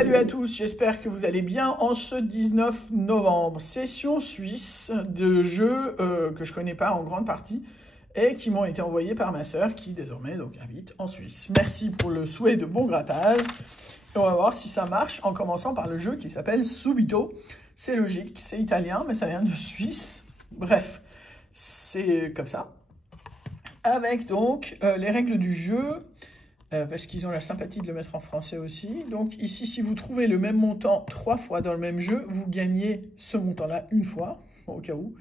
Salut à tous, j'espère que vous allez bien en ce 19 novembre. Session suisse de jeux que je connais pas en grande partie et qui m'ont été envoyés par ma sœur qui désormais donc habite en Suisse. Merci pour le souhait de bon grattage. Et on va voir si ça marche en commençant par le jeu qui s'appelle Subito. C'est logique, c'est italien mais ça vient de Suisse. Bref, c'est comme ça. Avec donc les règles du jeu. Parce qu'ils ont la sympathie de le mettre en français aussi. Donc ici, si vous trouvez le même montant 3 fois dans le même jeu, vous gagnez ce montant-là une fois, au cas où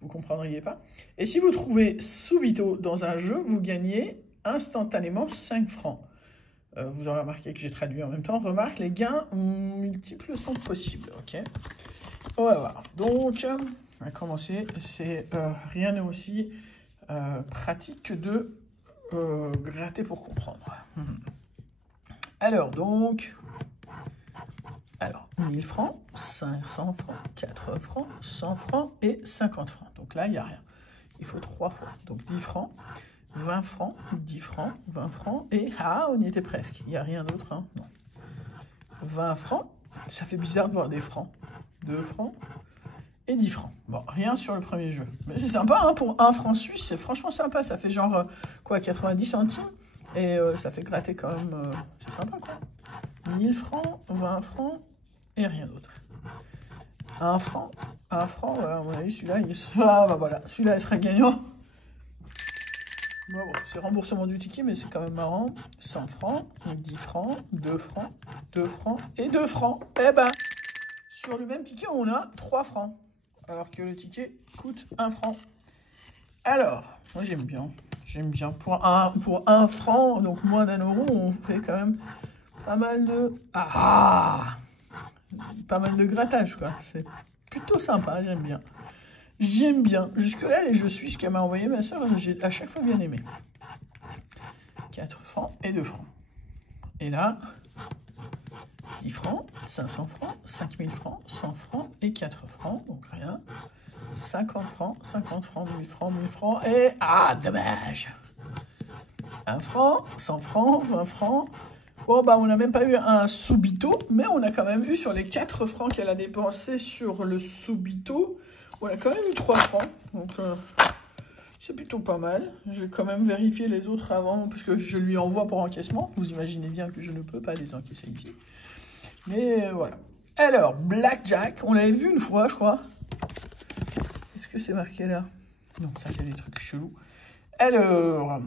vous ne comprendriez pas. Et si vous trouvez subito dans un jeu, vous gagnez instantanément 5 francs. Vous aurez remarqué que j'ai traduit en même temps. Remarque, les gains multiples sont possibles. Ok. On va voir. Donc, on va commencer. C'est rien n'est aussi pratique que de gratter pour comprendre. Alors, donc, 1000 francs, 500 francs, 4 francs, 100 francs et 50 francs. Donc là, il n'y a rien. Il faut 3 fois. Donc 10 francs, 20 francs, 10 francs, 20 francs et... Ah, on y était presque. Il n'y a rien d'autre. Hein, non. 20 francs, ça fait bizarre de voir des francs. 2 francs et 10 francs. Bon, rien sur le premier jeu. Mais c'est sympa, hein, pour 1 franc suisse, c'est franchement sympa. Ça fait genre, 90 centimes. Et ça fait gratter quand même, c'est sympa, quoi. 1000 francs, 20 francs et rien d'autre. 1 franc, voilà, à mon avis, celui-là, celui-là, il sera gagnant. Bon, c'est remboursement du ticket, mais c'est quand même marrant. 100 francs, 10 francs, 2 francs, 2 francs et 2 francs. Eh ben, sur le même ticket, on a 3 francs. Alors que le ticket coûte 1 franc. Alors, moi j'aime bien. Pour un franc, donc moins d'1 euro, on fait quand même pas mal de... pas mal de grattage, quoi. C'est plutôt sympa, j'aime bien. Jusque-là, les jeux suisses qu'elle m'a envoyé ma soeur, j'ai à chaque fois bien aimé. 4 francs et 2 francs. Et là... 10 francs, 500 francs, 5000 francs, 100 francs et 4 francs, donc rien. 50 francs, 1000 francs et... Ah, dommage. 1 franc, 100 francs, 20 francs. Bon, bah, on n'a même pas eu un subito, mais on a quand même eu sur les 4 francs qu'elle a dépensé sur le subito, on a quand même eu 3 francs. Donc, c'est plutôt pas mal. Je vais quand même vérifier les autres avant, parce que je lui envoie pour encaissement. Vous imaginez bien que je ne peux pas les encaisser ici. Mais voilà. Alors, Blackjack, on l'avait vu une fois, je crois. Est-ce que c'est marqué là? Non, ça c'est des trucs chelous. Alors,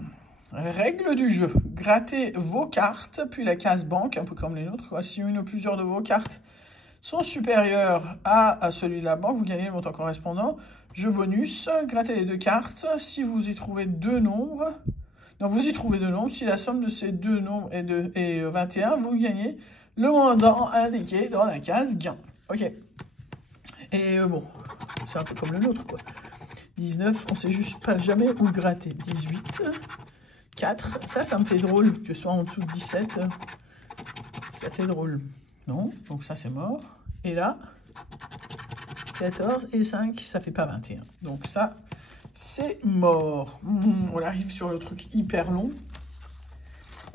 règles du jeu. Grattez vos cartes, puis la case banque, un peu comme les nôtres. Si une ou plusieurs de vos cartes sont supérieures à celui de la banque, vous gagnez le montant correspondant. Jeu bonus, grattez les 2 cartes. Si vous y trouvez 2 nombres... Non, vous y trouvez 2 nombres. Si la somme de ces 2 nombres est 21, vous gagnez le montant indiqué dans la case gain. Ok. Et bon, c'est un peu comme le nôtre, quoi. 19, on sait juste pas jamais où gratter. 18, 4, ça me fait drôle que ce soit en dessous de 17. Ça fait drôle. Non, donc ça c'est mort. Et là, 14 et 5, ça fait pas 21. Donc ça, c'est mort. On arrive sur le truc hyper long.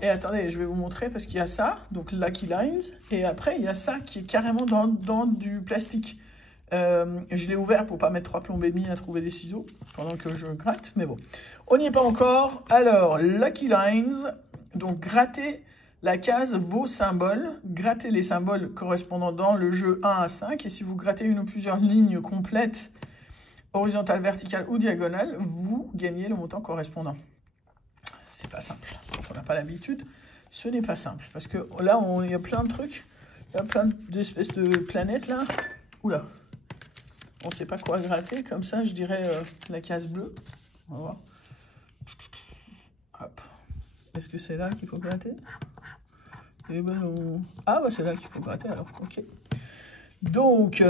Et attendez, je vais vous montrer parce qu'il y a ça, donc Lucky Lines, et après il y a ça qui est carrément dans du plastique. Je l'ai ouvert pour pas mettre 3 plombes et demi à trouver des ciseaux pendant que je gratte, mais bon. On n'y est pas encore. Alors, Lucky Lines, donc grattez la case vos symboles, grattez les symboles correspondant dans le jeu 1 à 5, et si vous grattez une ou plusieurs lignes complètes, horizontales, verticales ou diagonales, vous gagnez le montant correspondant. C'est pas simple. Quand on n'a pas l'habitude, ce n'est pas simple. Parce que là, il y a plein de trucs. Il y a plein d'espèces de planètes, là. Oula. On ne sait pas quoi gratter. Comme ça, je dirais la case bleue. On va voir. Hop. Est-ce que c'est là qu'il faut gratter? Eh ben non. Ah, bah c'est là qu'il faut gratter, alors. Ok. Donc,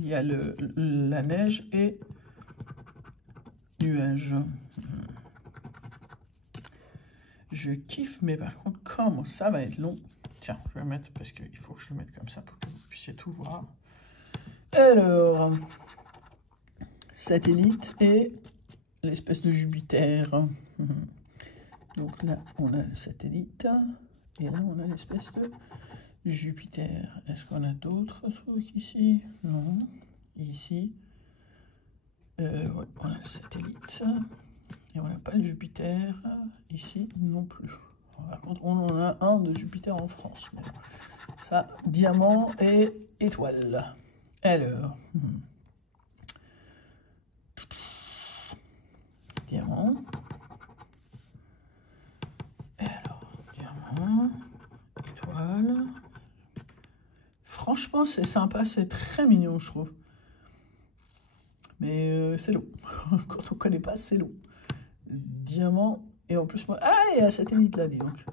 il y a la neige et... nuages. Je kiffe, mais par contre, comment ça va être long. Tiens, je vais mettre, parce qu'il faut que je le mette comme ça pour que vous puissiez tout voir. Alors, satellite et l'espèce de Jupiter. Donc là, on a le satellite. Et là, on a l'espèce de Jupiter. Est-ce qu'on a d'autres trucs ici? Non. Ici, ouais, on a le satellite. Et on n'a pas le Jupiter. Ici, non plus. Par contre, on en a un de Jupiter en France. Ça, diamant et étoile. Alors, diamant. Alors, diamant, étoile. Franchement, c'est sympa, c'est très mignon, je trouve. Mais c'est long. Quand on ne connaît pas, c'est long. Diamant, et en plus, moi... Ah, il y a un satellite là, dis donc.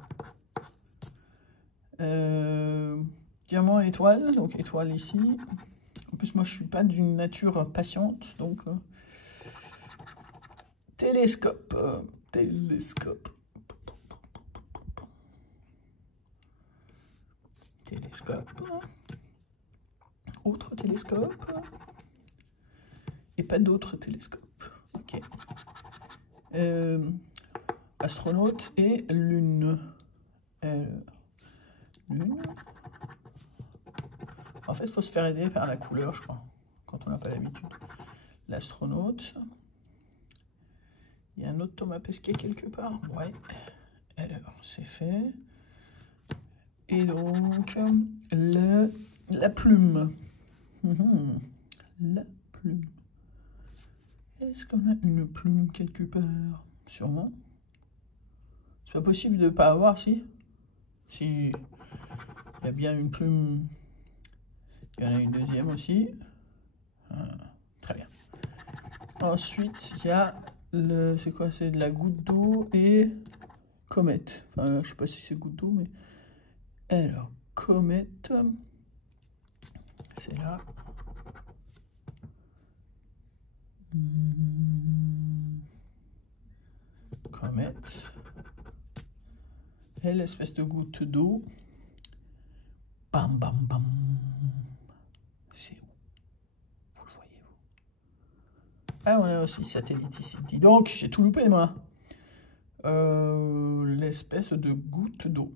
Diamant, étoile, donc étoile ici. En plus, moi, je suis pas d'une nature patiente, donc... Télescope. Télescope. Télescope. Autre télescope. Et pas d'autres télescopes. Ok. Astronaute et lune. Lune. En fait, il faut se faire aider par la couleur, je crois, quand on n'a pas l'habitude. L'astronaute. Il y a un autre Thomas Pesquet quelque part. Ouais. Alors, c'est fait. Et donc, la plume. La plume. Est-ce qu'on a une plume quelque part? Sûrement. C'est pas possible de ne pas avoir, si? Si. Il y a bien une plume. Il y en a une deuxième aussi. Très bien. Ensuite, il y a le... C'est quoi? C'est de la goutte d'eau et comète. Enfin, je sais pas si c'est goutte d'eau, mais... Alors, comète. C'est là. Comète. Et l'espèce de goutte d'eau. Bam, bam, bam. C'est où? Vous le voyez, vous? Ah, on a aussi satellite ici. Dis donc, j'ai tout loupé, moi. L'espèce de goutte d'eau.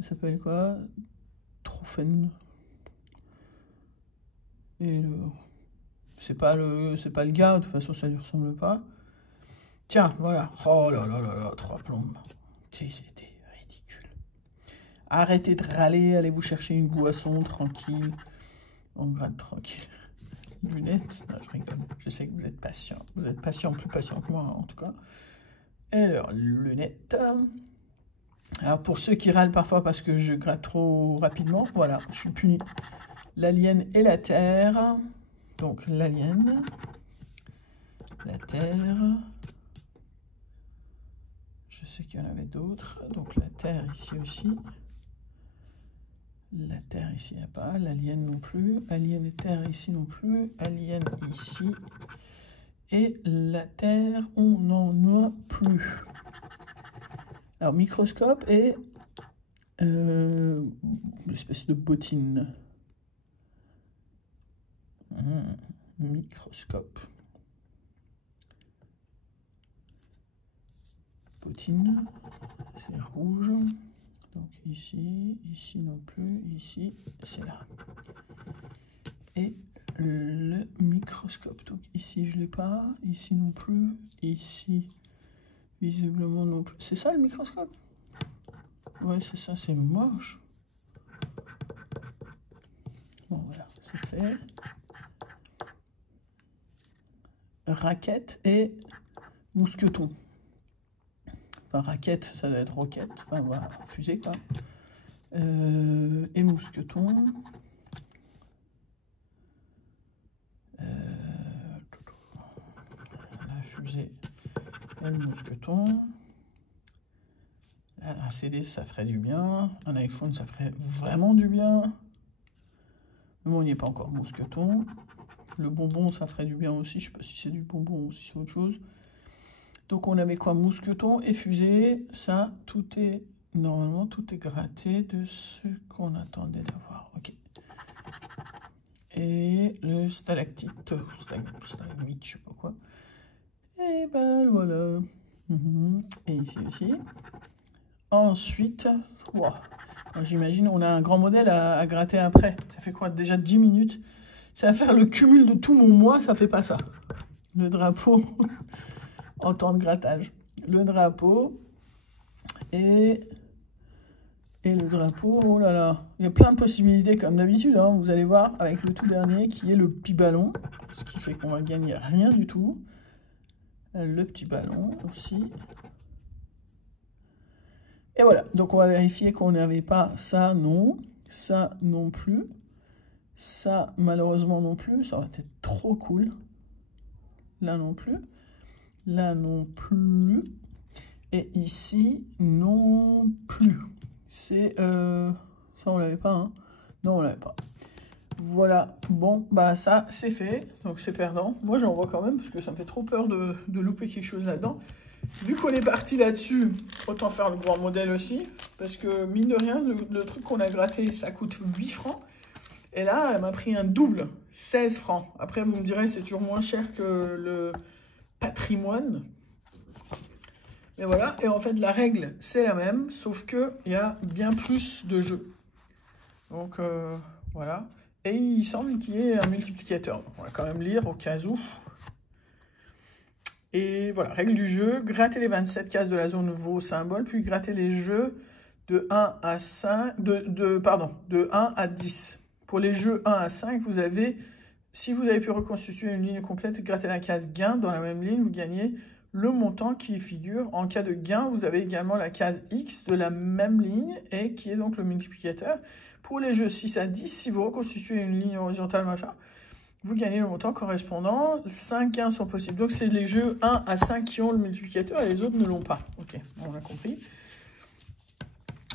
Ça s'appelle quoi? Trophène. Et le... C'est pas le gars, de toute façon, ça lui ressemble pas. Tiens, voilà. Oh là là là là, 3 plombes. C'était ridicule. Arrêtez de râler, allez vous chercher une boisson tranquille. On gratte tranquille. Lunettes, non, je rigole. Je sais que vous êtes patient. Vous êtes patient, plus patient que moi, en tout cas. Alors, lunettes. Alors, pour ceux qui râlent parfois parce que je gratte trop rapidement, voilà, je suis puni. L'alien et la Terre. Donc, l'alien. La Terre. Je sais qu'il y en avait d'autres. Donc, la Terre ici aussi. La Terre ici, il n'y a pas. L'alien non plus. Alien et Terre ici non plus. Alien ici. Et la Terre, on n'en a plus. Alors, microscope et espèce de bottine. Microscope. Bottine. C'est rouge. Donc ici, ici non plus, ici, c'est là. Et le microscope. Donc ici, je ne l'ai pas, ici non plus, ici, visiblement non plus. C'est ça le microscope? Ouais, c'est ça, c'est moche. Bon, voilà, c'est fait. Raquette et mousqueton. Enfin, raquette, ça doit être roquette. Enfin, voilà, fusée, quoi. Et mousqueton. La fusée et le mousqueton. Un CD, ça ferait du bien. Un iPhone, ça ferait vraiment du bien. Mais bon, il n'y a pas encore mousqueton. Le bonbon, ça ferait du bien aussi. Je ne sais pas si c'est du bonbon ou si c'est autre chose. Donc, on avait quoi? Mousqueton et fusée. Ça, tout est... Normalement, tout est gratté de ce qu'on attendait d'avoir. Ok. Et le stalactite, stalagmite, je sais pas quoi. Et Et ben voilà. Et ici aussi. Ensuite, wow. J'imagine on a un grand modèle à gratter après. Ça fait quoi? Déjà 10 minutes. Ça va faire le cumul de tout mon mois, ça fait pas ça. Le drapeau en temps de grattage. Le drapeau et le drapeau, oh là là. Il y a plein de possibilités comme d'habitude, hein. Vous allez voir avec le tout dernier qui est le petit ballon. Ce qui fait qu'on va gagner rien du tout. Le petit ballon aussi. Et voilà, donc on va vérifier qu'on n'avait pas ça, non. Ça non plus. Ça, malheureusement, non plus. Ça aurait été trop cool. Là non plus. Là non plus. Et ici, non plus. C'est... ça, on l'avait pas, hein. Non, on l'avait pas. Voilà. Bon, bah ça, c'est fait. Donc, c'est perdant. Moi, j'en vois quand même, parce que ça me fait trop peur de louper quelque chose là-dedans. Vu qu'on est parti là-dessus, autant faire le grand modèle aussi. Parce que, mine de rien, le truc qu'on a gratté, ça coûte 8 francs. Et là, elle m'a pris un double, 16 francs. Après, vous me direz, c'est toujours moins cher que le patrimoine. Mais voilà, et en fait, la règle, c'est la même, sauf qu'il y a bien plus de jeux. Donc, voilà. Et il semble qu'il y ait un multiplicateur. Donc, on va quand même lire au cas où. Et voilà, règle du jeu, gratter les 27 cases de la zone vos symboles, puis gratter les jeux de 1 à 5, de 1 à 10. Pour les jeux 1 à 5, vous avez, si vous avez pu reconstituer une ligne complète et gratter la case gain dans la même ligne, vous gagnez le montant qui y figure. En cas de gain, vous avez également la case X de la même ligne et qui est donc le multiplicateur. Pour les jeux 6 à 10, si vous reconstituez une ligne horizontale, machin, vous gagnez le montant correspondant. 5 gains sont possibles. Donc, c'est les jeux 1 à 5 qui ont le multiplicateur et les autres ne l'ont pas. Ok, on a compris.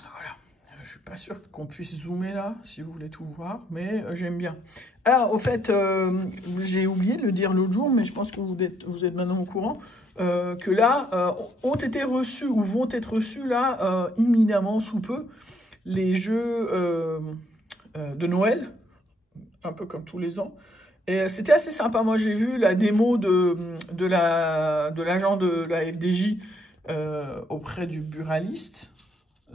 Voilà. Je ne suis pas sûr qu'on puisse zoomer là, si vous voulez tout voir, mais j'aime bien. Alors, au fait, j'ai oublié de le dire l'autre jour, mais je pense que vous êtes maintenant au courant, que là, ont été reçus ou vont être reçus là, imminemment sous peu, les jeux de Noël, un peu comme tous les ans. Et c'était assez sympa. Moi, j'ai vu la démo de l'agent de la FDJ auprès du buraliste.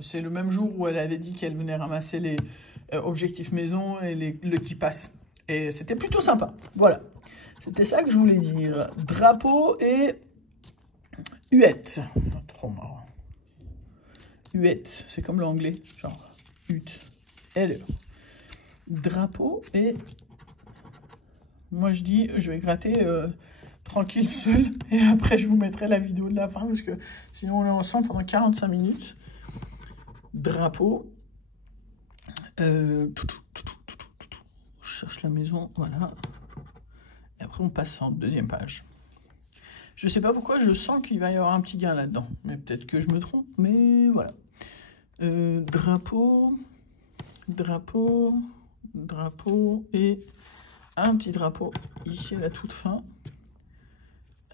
C'est le même jour où elle avait dit qu'elle venait ramasser les objectifs maison et le qui passe. Et c'était plutôt sympa. Voilà. C'était ça que je voulais dire. Drapeau et huette. Trop marrant. Huette, c'est comme l'anglais. Genre, hutte. Elle. Drapeau et... Moi, je dis, je vais gratter tranquille seul. Et après, je vous mettrai la vidéo de la fin. Parce que sinon, on est ensemble pendant 45 minutes. Drapeau. Je cherche la maison. Voilà. Et après, on passe en deuxième page. Je sais pas pourquoi, je sens qu'il va y avoir un petit gain là-dedans. Mais peut-être que je me trompe. Mais voilà. Drapeau. Drapeau. Drapeau. Et... un petit drapeau ici à la toute fin.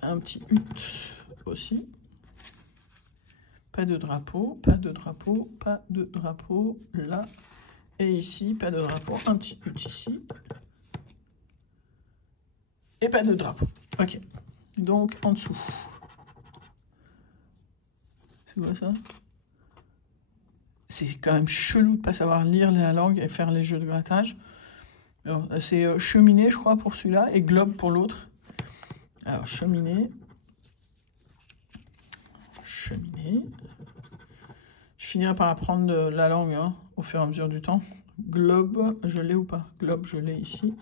Un petit hutte aussi. Pas de drapeau, pas de drapeau, pas de drapeau là. Et ici, pas de drapeau. Un petit hutte ici. Et pas de drapeau. Ok. Donc en dessous. C'est quoi ça? C'est quand même chelou de ne pas savoir lire la langue et faire les jeux de grattage. C'est cheminée, je crois, pour celui-là, et globe pour l'autre. Alors, cheminée. Cheminée. Je finirai par apprendre la langue hein, au fur et à mesure du temps. Globe, je l'ai ou pas? Globe, je l'ai ici.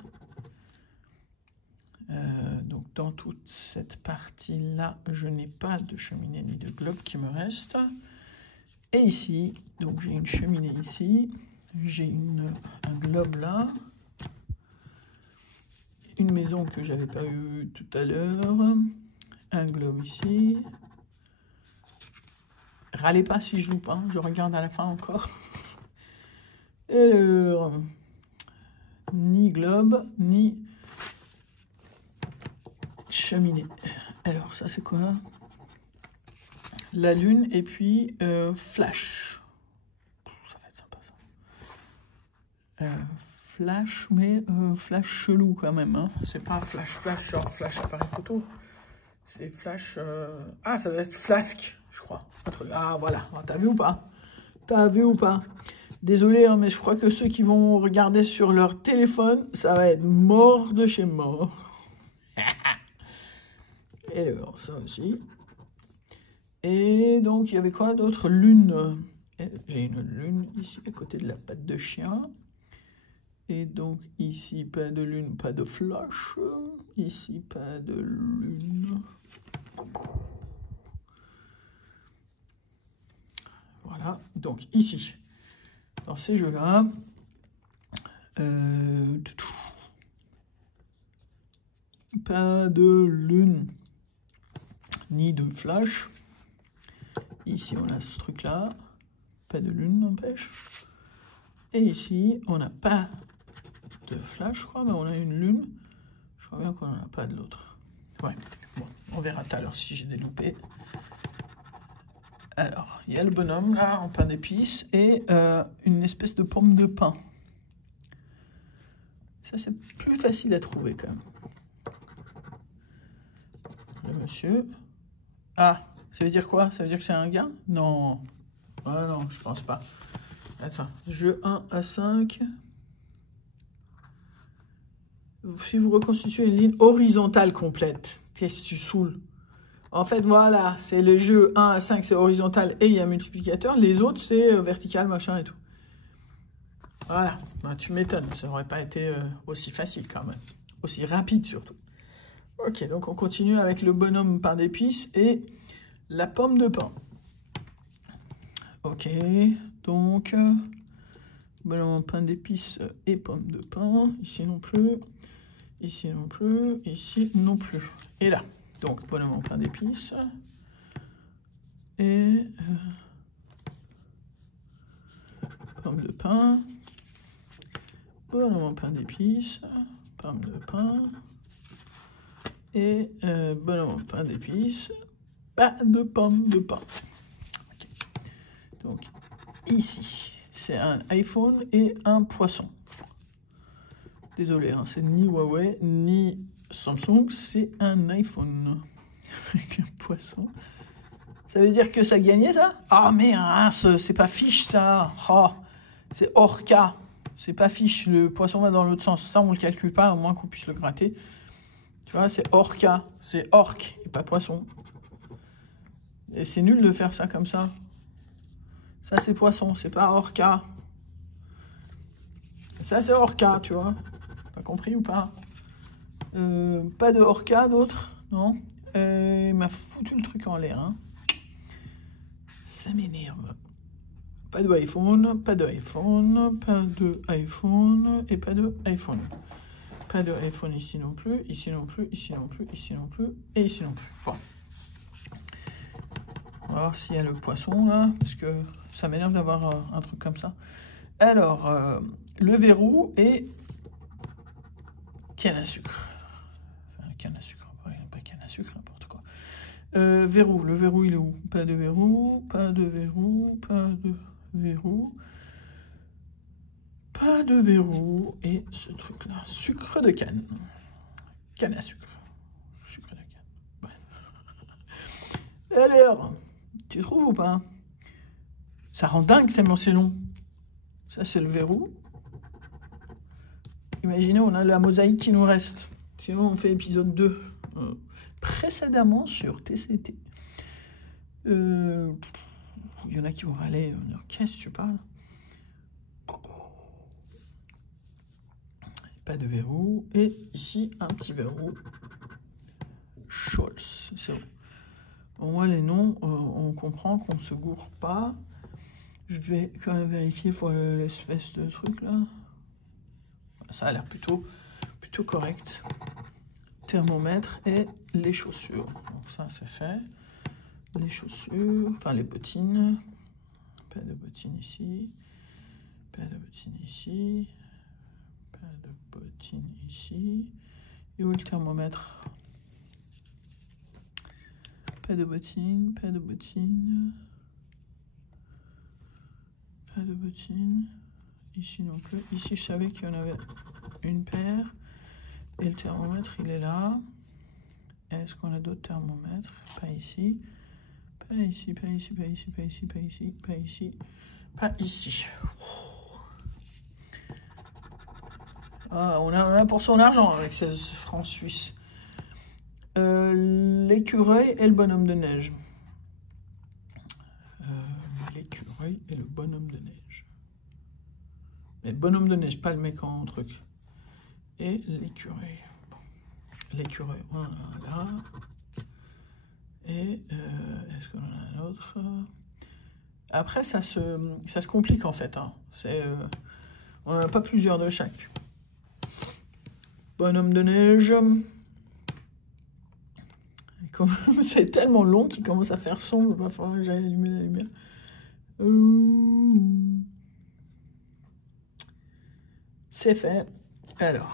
Donc, dans toute cette partie-là, je n'ai pas de cheminée ni de globe qui me reste. Et ici, donc j'ai une cheminée ici. J'ai un globe là. Une maison que j'avais pas eue tout à l'heure. Un globe ici. Râlez pas si je loupe, hein, je regarde à la fin encore. Alors, ni globe, ni cheminée. Alors, ça c'est quoi? La lune et puis flash. Ça va être sympa ça. Flash, mais flash chelou quand même. Hein. C'est pas flash, genre flash appareil photo. C'est flash... Ah, ça doit être flasque, je crois. Ah, voilà. T'as vu ou pas? T'as vu ou pas? Désolé, hein, mais je crois que ceux qui vont regarder sur leur téléphone, ça va être mort de chez mort. Et alors, ça aussi. Et donc, il y avait quoi d'autre? Lune. J'ai une lune ici, à côté de la patte de chien. Et donc, ici, pas de lune, pas de flash. Ici, pas de lune. Voilà, donc ici, dans ces jeux-là, pas de lune, ni de flash. Ici, on a ce truc-là, pas de lune, n'empêche. Et ici, on n'a pas de flash, je crois, mais on a une lune. Je crois bien qu'on n'en a pas de l'autre. Ouais, bon, on verra tout à l'heure si j'ai des loupés. Alors, il y a le bonhomme, là, en pain d'épices, et une espèce de pomme de pin. Ça, c'est plus facile à trouver, quand même. Le monsieur. Ah, ça veut dire quoi? Ça veut dire que c'est un gars? Non. Ah non, je pense pas. Attends, jeu 1 à 5. Si vous reconstituez une ligne horizontale complète, qu'est-ce que tu saoules? En fait, voilà, c'est le jeu 1 à 5, c'est horizontal et il y a un multiplicateur. Les autres, c'est vertical, machin et tout. Voilà, ben, tu m'étonnes, ça n'aurait pas été aussi facile quand même. Aussi rapide surtout. Ok, donc on continue avec le bonhomme pain d'épices et la pomme de pain. Ok, donc bonhomme pain d'épices et pomme de pain. Ici non plus, ici non plus, ici non plus. Et là. Donc, bonhomme en pain d'épices. Et pomme de pain. Bonhomme en pain d'épices. Pomme de pain. Et bonhomme en pain d'épices. Pas de pomme de pain. Okay. Donc, ici, c'est un iPhone et un poisson. Désolé, hein, c'est ni Huawei, ni Samsung, c'est un iPhone avec un poisson. Ça veut dire que ça gagnait, ça? Ah, mais c'est pas fiche, ça. Oh, c'est Orca. C'est pas fiche. Le poisson va dans l'autre sens. Ça, on le calcule pas, à moins qu'on puisse le gratter. Tu vois, c'est Orca. C'est orque et pas poisson. Et c'est nul de faire ça comme ça. Ça, c'est poisson. C'est pas Orca. Ça, c'est Orca, tu vois. T'as compris ou pas? Pas de Orca, d'autres? Non. Il m'a foutu le truc en l'air. Hein. Ça m'énerve. Pas de iPhone, pas de iPhone, pas de iPhone et pas de iPhone. Pas de iPhone ici non plus, ici non plus, ici non plus, ici non plus et ici non plus. Bon. On va voir s'il y a le poisson là, parce que ça m'énerve d'avoir un truc comme ça. Alors, le verrou et canne à sucre. Enfin, canne à sucre, pas canne à sucre, n'importe quoi. Verrou, le verrou il est où? Pas de verrou, pas de verrou, pas de verrou, pas de verrou, et ce truc là, sucre de canne. Canne à sucre. Sucre de canne. Ouais. Alors, tu trouves ou pas? Ça rend dingue tellement c'est long. Ça c'est le verrou. Imaginez, on a la mosaïque qui nous reste. Sinon, on fait épisode 2. Précédemment sur TCT. Il y en a qui vont aller. Qu'est-ce que tu parles? Pas de verrou. Et ici, un petit verrou. Scholz. C'est bon. Bon, moi, les noms, on comprend qu'on ne se gourre pas. Je vais quand même vérifier pour l'espèce de truc là. Ça a l'air plutôt correct. Thermomètre et les chaussures. Donc ça, c'est fait. Les chaussures, enfin les bottines. Pas de bottines ici. Pas de bottines ici. Pas de bottines ici. Et où est le thermomètre? Pas de bottines, pas de bottines. Pas de bottines. Ici non plus. Ici, je savais qu'il y en avait une paire. Et le thermomètre, il est là. Est-ce qu'on a d'autres thermomètres? Pas ici. Pas ici, pas ici, pas ici, pas ici, pas ici, pas ici, pas ici. Ah, on a pour son argent avec 16 francs suisses. L'écureuil et le bonhomme de neige. L'écureuil et le bonhomme de neige. Mais le bonhomme de neige, pas le mec en truc. Et l'écureuil. Bon. L'écureuil, on en a un là. Et est-ce qu'on en a un autre? Après, ça se complique en fait. Hein. On n'en a pas plusieurs de chaque. Bonhomme de neige. C'est tellement long qu'il commence à faire sombre. Il va falloir que j'aille allumer la lumière. C'est fait. Alors,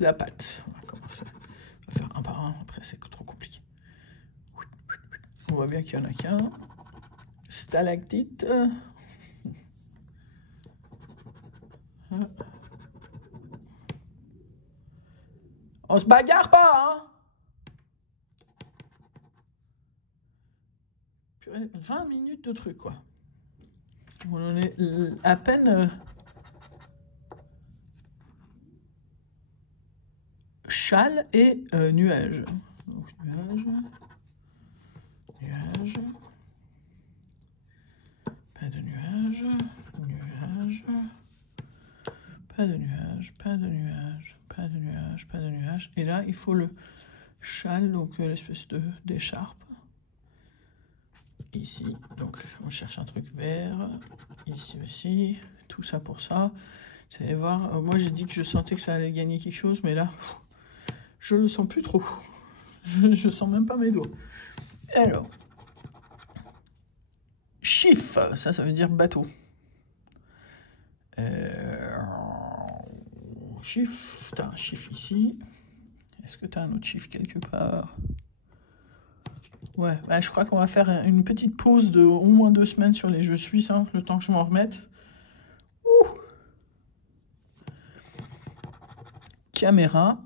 la pâte. On va commencer. On va faire un par un. Après, c'est trop compliqué. On voit bien qu'il n'y en a qu'un. Stalactite. On se bagarre pas, hein? 20 minutes de truc, quoi. On en est à peine... châle et nuage. Donc, nuage. Pas de nuage. Nuage. Pas de nuage. Pas de nuage. Pas de nuage. Pas de nuage. Et là, il faut le châle, donc l'espèce d'écharpe. Ici, donc on cherche un truc vert. Ici aussi. Tout ça pour ça. Vous allez voir, moi j'ai dit que je sentais que ça allait gagner quelque chose, mais là, je le sens plus trop. Je sens même pas mes doigts. Alors, chiffre, ça veut dire bateau. Chiffre, t'as un chiffre ici. Est-ce que t'as un autre chiffre quelque part? Ouais, bah, je crois qu'on va faire une petite pause de au moins 2 semaines sur les jeux suisses, hein, le temps que je m'en remette. Ouh. Caméra.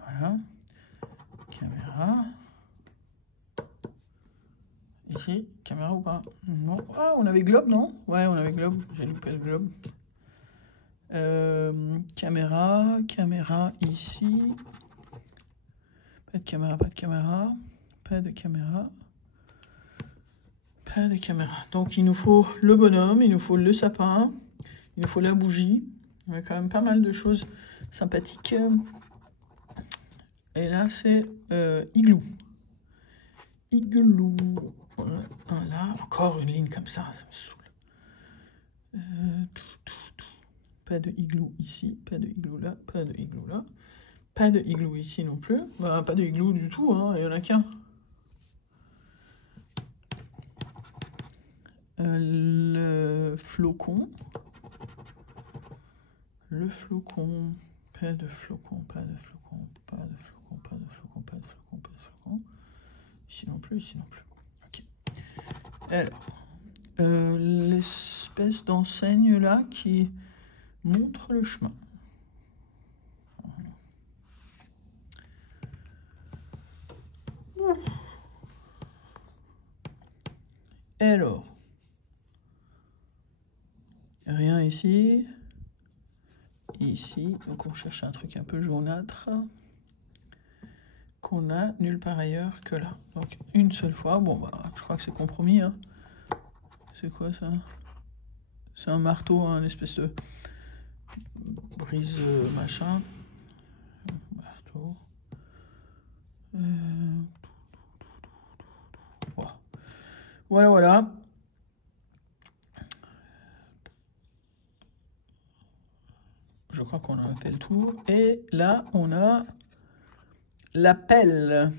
Voilà. Caméra. Ici, caméra ou pas? Non. Ah, on avait globe, non? Ouais, on avait globe. J'ai loupé le globe. Caméra ici. Pas de caméra, pas de caméra. Pas de caméra. Pas de caméra. Donc, il nous faut le bonhomme, il nous faut le sapin, il nous faut la bougie. On a quand même pas mal de choses sympathiques. Et là, c'est igloo. Igloo. Voilà, un là. Encore une ligne comme ça me saoule. Pas de igloo ici, pas de igloo là, pas de igloo là. Pas de igloo ici non plus. Bah, pas de igloo du tout, hein, il n'y en a qu'un. Le flocon. Le flocon. Pas de flocon, pas de flocon, pas de flocon, pas de flocon, pas de flocon, pas de flocon. Ici non plus, ici non plus. Ok. Alors, l'espèce d'enseigne là qui montre le chemin. Alors, rien ici. Ici, donc on cherche un truc un peu jaunâtre qu'on a nulle part ailleurs que là. Donc une seule fois, bon bah je crois que c'est compromis. Hein. C'est quoi ça? C'est un marteau, un espèce de brise machin. Marteau. Voilà, voilà. Je crois qu'on a fait le tour. Et là, on a la pelle.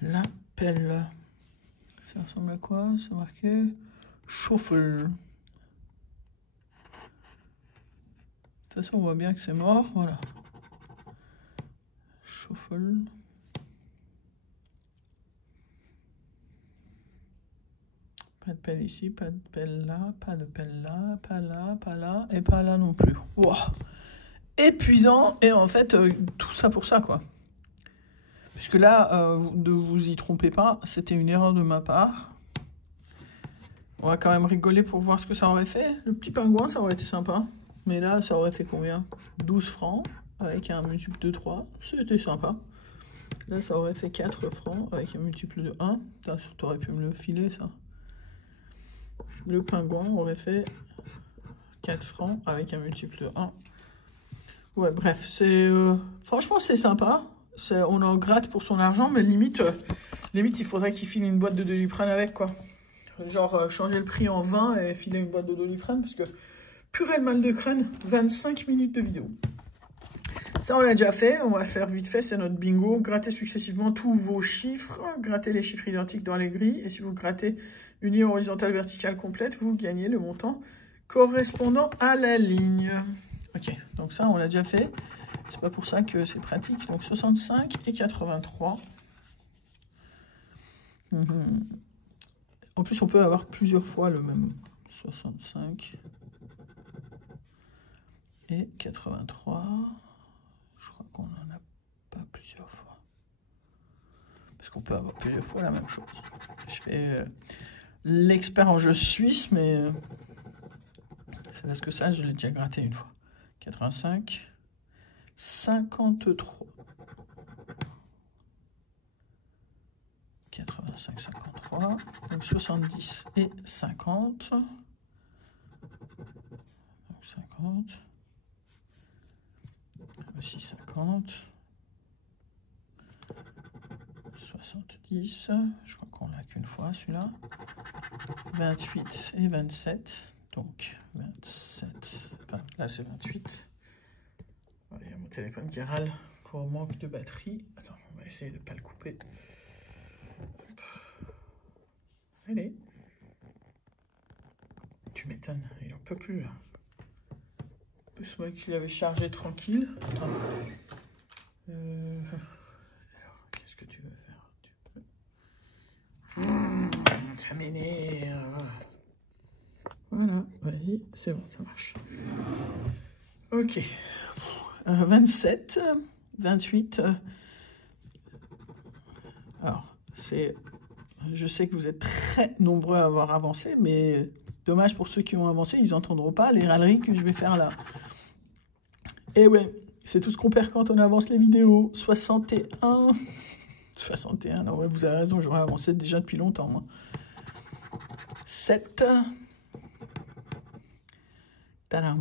La pelle. Ça ressemble à quoi? C'est marqué Schaufel. De toute façon, on voit bien que c'est mort. Voilà. Schaufel. Pas de pelle ici, pas de pelle là, pas de pelle là, pas là, pas là, et pas là non plus. Wow. épuisant. Et en fait, tout ça pour ça, quoi. Puisque là, ne vous y trompez pas, c'était une erreur de ma part. On va quand même rigoler pour voir ce que ça aurait fait. Le petit pingouin, ça aurait été sympa. Mais là, ça aurait fait combien? 12 francs avec un multiple de 3. C'était sympa. Là, ça aurait fait 4 francs avec un multiple de 1. Tu aurais pu me le filer, ça. Le pingouin aurait fait 4 francs avec un multiple de 1. Ouais, bref, c'est franchement, c'est sympa. On en gratte pour son argent, mais limite, il faudrait qu'il file une boîte de Doliprane avec, quoi. Genre, changer le prix en 20 et filer une boîte de Doliprane, parce que purée de mal de crâne, 25 minutes de vidéo. Ça, on l'a déjà fait. On va faire vite fait, c'est notre bingo. Grattez successivement tous vos chiffres. Grattez les chiffres identiques dans les grilles. Et si vous grattez une ligne horizontale verticale complète, vous gagnez le montant correspondant à la ligne. Ok, donc ça, on l'a déjà fait. C'est pas pour ça que c'est pratique. Donc 65 et 83. En plus, on peut avoir plusieurs fois le même. 65 et 83. Je crois qu'on n'en a pas plusieurs fois. Parce qu'on peut avoir plusieurs fois la même chose. Je fais l'expert en jeu suisse, mais c'est parce que ça, je l'ai déjà gratté une fois. 85, 53. 85, 53. Donc 70 et 50. Donc 50. Aussi 50. 70. Je crois qu'on l'a qu'une fois celui-là. 28 et 27. Donc 27. Enfin, là c'est 28. Il y a mon téléphone qui râle pour manque de batterie. Attends, on va essayer de ne pas le couper. Allez. Tu m'étonnes, il en peut plus là. En plus, moi qu'il avait chargé tranquille. Attends. Alors, qu'est-ce que tu veux faire? Ça m'énerve. Voilà, vas-y, c'est bon, ça marche. Ok. 27, 28. Alors, c'est... Je sais que vous êtes très nombreux à avoir avancé, mais dommage pour ceux qui ont avancé, ils n'entendront pas les râleries que je vais faire là. Et ouais, c'est tout ce qu'on perd quand on avance les vidéos. 61. 61, non, ouais, vous avez raison, j'aurais avancé déjà depuis longtemps, moi. 7. 7.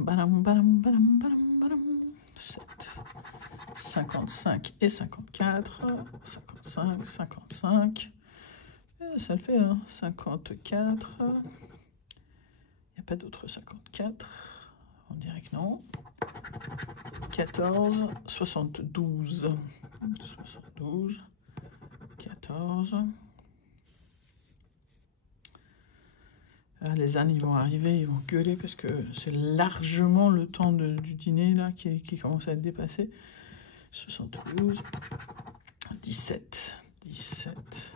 55 et 54. 55, 55. Ça le fait, hein. 54. Il n'y a pas d'autre 54. On dirait que non. 14. 72. 72. 14. Les ânes, ils vont arriver, ils vont gueuler parce que c'est largement le temps du dîner là qui commence à être dépassé. 72. 17. 17.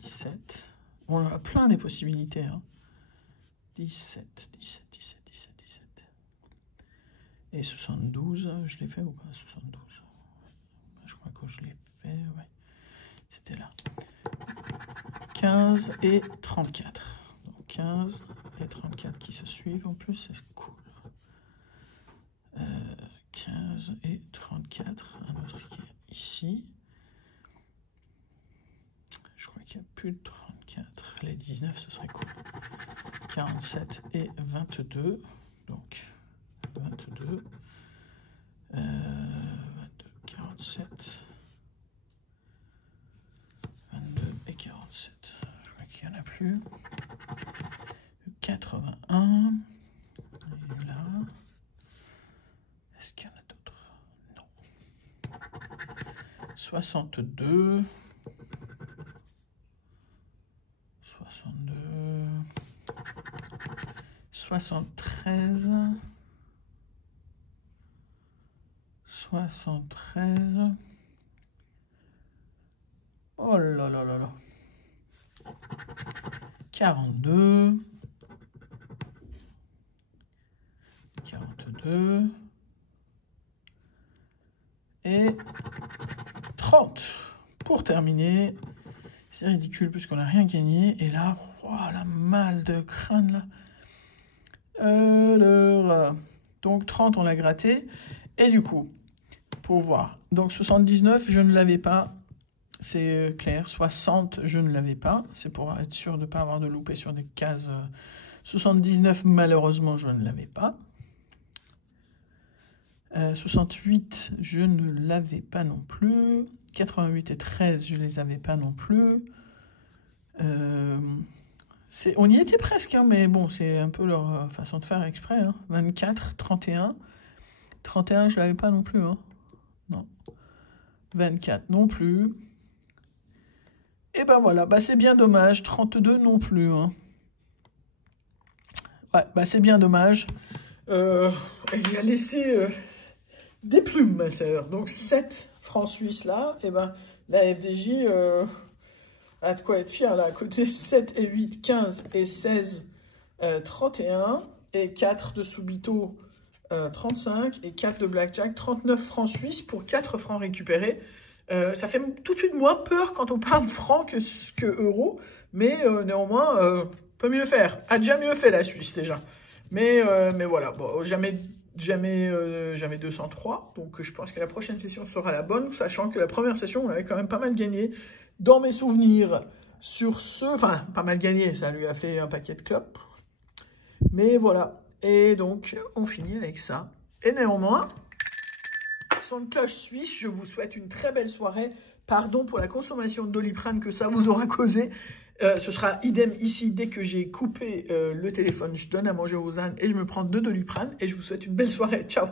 17. On a plein des possibilités. Hein. 17, 17, 17, 17, 17. Et 72, je l'ai fait ou pas? 72. Je crois que je l'ai fait, ouais. C'était là. 15 et 34. Donc 15 et 34 qui se suivent en plus, c'est cool. 15 et 34. Un autre qui est ici. Je crois qu'il n'y a plus de 34. Les 19, ce serait cool. 47 et 22. Donc, 22. 22, 47. 22 et 47. Je crois qu'il n'y en a plus. 81. Et là. Est-ce qu'il y en a d'autres? Non. 62. 62, 73, 73, oh là là là là, 42, 42, 22 et 30 pour terminer. C'est ridicule puisqu'on n'a rien gagné. Et là, la malle de crâne là. Alors, donc 30 on l'a gratté. Et du coup, pour voir. Donc 79 je ne l'avais pas. C'est clair. 60 je ne l'avais pas. C'est pour être sûr de ne pas avoir de loupé sur des cases. 79 malheureusement je ne l'avais pas. 68 je ne l'avais pas non plus. 88 et 13 je ne les avais pas non plus. On y était presque, hein, mais bon, c'est un peu leur façon de faire exprès. Hein. 24, 31. 31, je ne l'avais pas non plus. Hein. Non. 24 non plus. Et ben voilà, bah c'est bien dommage. 32 non plus. Hein. Ouais, bah c'est bien dommage. Elle a laissé des plumes, ma sœur. Donc 7 francs suisses là, et ben la FDJ a de quoi être fière là. À côté 7 et 8, 15 et 16, 31. Et 4 de Subito, 35. Et 4 de Blackjack, 39 francs suisses pour 4 francs récupérés. Ça fait tout de suite moins peur quand on parle francs que euros. Mais néanmoins, peut mieux faire. A déjà mieux fait la Suisse déjà. Mais voilà, bon, jamais 203. Donc je pense que la prochaine session sera la bonne, sachant que la première session, on avait quand même pas mal gagné. Dans mes souvenirs, sur ce... Enfin, pas mal gagné, ça lui a fait un paquet de clopes. Mais voilà. Et donc, on finit avec ça. Et néanmoins, son de cloche suisse, je vous souhaite une très belle soirée. Pardon pour la consommation de Doliprane que ça vous aura causé. Ce sera idem ici. Dès que j'ai coupé le téléphone, je donne à manger aux ânes et je me prends 2 Doliprane. Et je vous souhaite une belle soirée. Ciao!